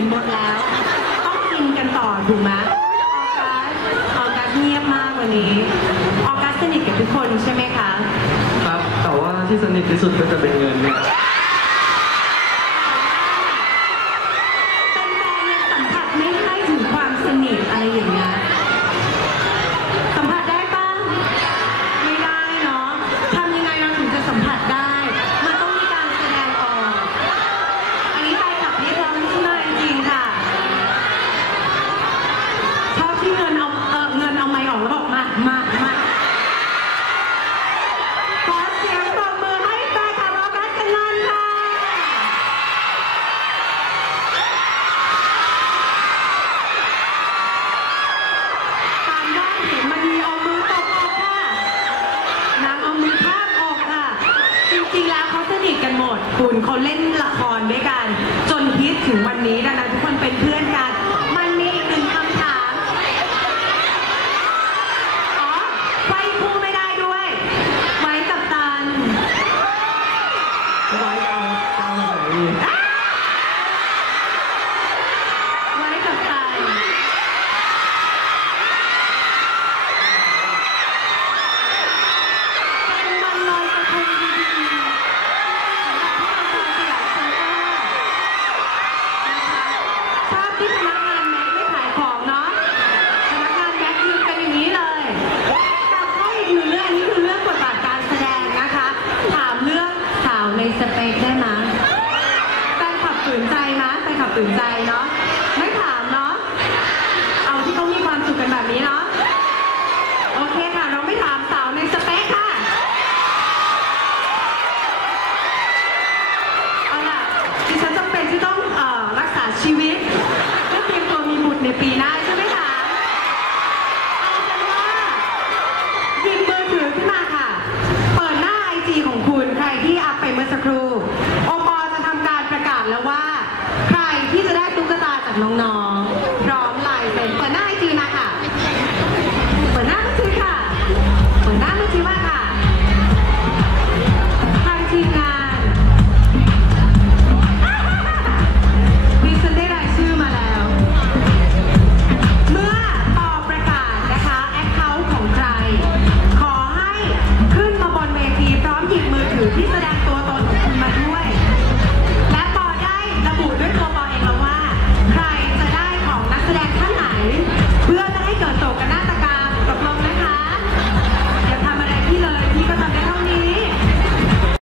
อิ่หมดแล้ว ต้องกินกันต่อถูกไหมออกัสออกัสเงียบมากวันนี้ ออกัสสนิทกับทุกคนใช่ไหมคะ ครับ แต่ว่าที่สนิทที่สุดก็จะเป็นเงินเนี่ย เขาสนิทกันหมดคุณเขาเล่นละครด้วยกัน จนฮิตถึงวันนี้ดังนั้นทุกคนเป็นเพื่อนกัน ที่พนักงานแม็กไม่ขายของเนาะพนักงานแม็กยืนกันอย่างนี้เลยแต่ข้อีกหนึ่งเรื่องนี้คือเรื่องบทบาทการแสดงนะคะ ถามเรื่องสาวในสเปคได้ไหมแฟนขับตื่นใจนะแฟนขับตื่นใจเนาะ สักครู่อปอจะทำการประกาศแล้วว่า ใครที่จะได้ตุ๊กตาจากน้องๆ